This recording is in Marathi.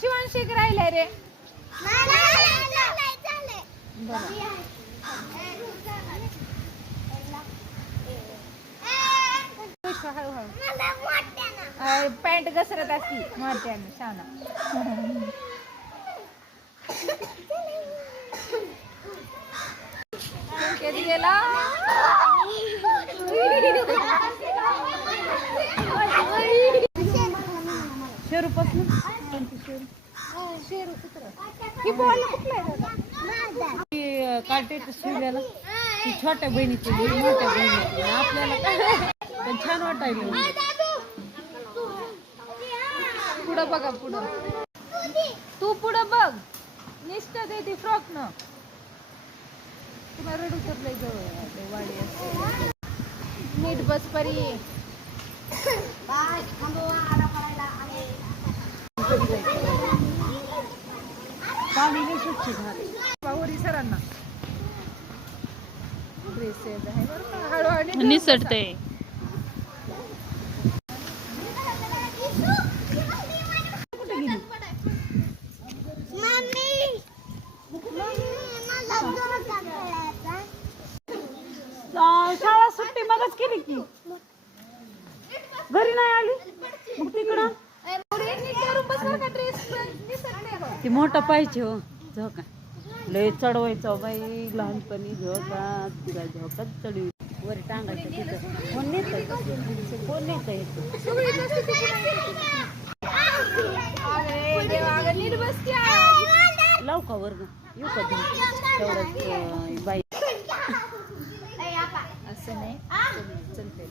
शिवांशिक राहिलाय रे. हळूहळू पॅन्ट घसरत असती मोठ्यानं शाना. कधी गेला शेरू पासून शेरू कुत्र ही बॉल कुठला आहे काटे शिवल्याला ती छोट्या बहिणीची मोठ्या बहिणीची आपल्याला पण छान वाटायला. पुढं बघा पुढं तू पुढं बघ निष्ठा दे ती फ्रॉक न तुम्हाला रड उतरलंय जवळ वाडी असते. नीट बस परी पाणी स्वच्छ झाले पाहुरी सरांना ड्रेस आहे बरं हळूहळू निसटते. शाळा सुट्टी मगच केली की घरी नाही आली मग तिकडं ती मोठा पाहिजे हो झोका लय चढवायचं बाई लहानपणी झोका तिला झोकाच चढवी वर टांगायचं तिथं कोण नेत कोण नेत येतो लवका वर्ग येऊ का तेवढंच बाई असं नाही चलते.